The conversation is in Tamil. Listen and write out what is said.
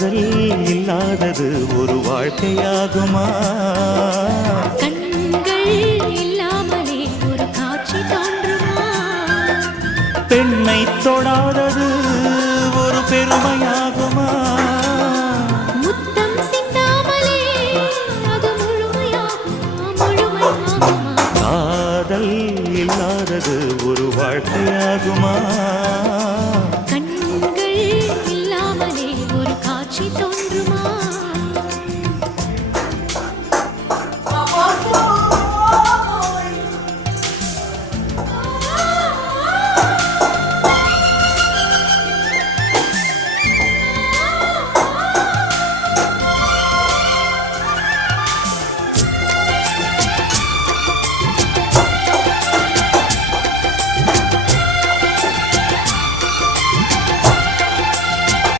காதல் இல்லாதது ஒரு வாழ்க்கையாகுமா? கண்கள் இல்லாமலே ஒரு காட்சி தோன்றுமா? பெண்ணை தொடாதது ஒரு பெருமையாகுமா? முத்தம் சிந்தாமலே அது முழுமையாகுமா? காதல் இல்லாதது ஒரு வாழ்க்கையாகுமா? கண்கள் இல்லாமலே ஒரு காட்சி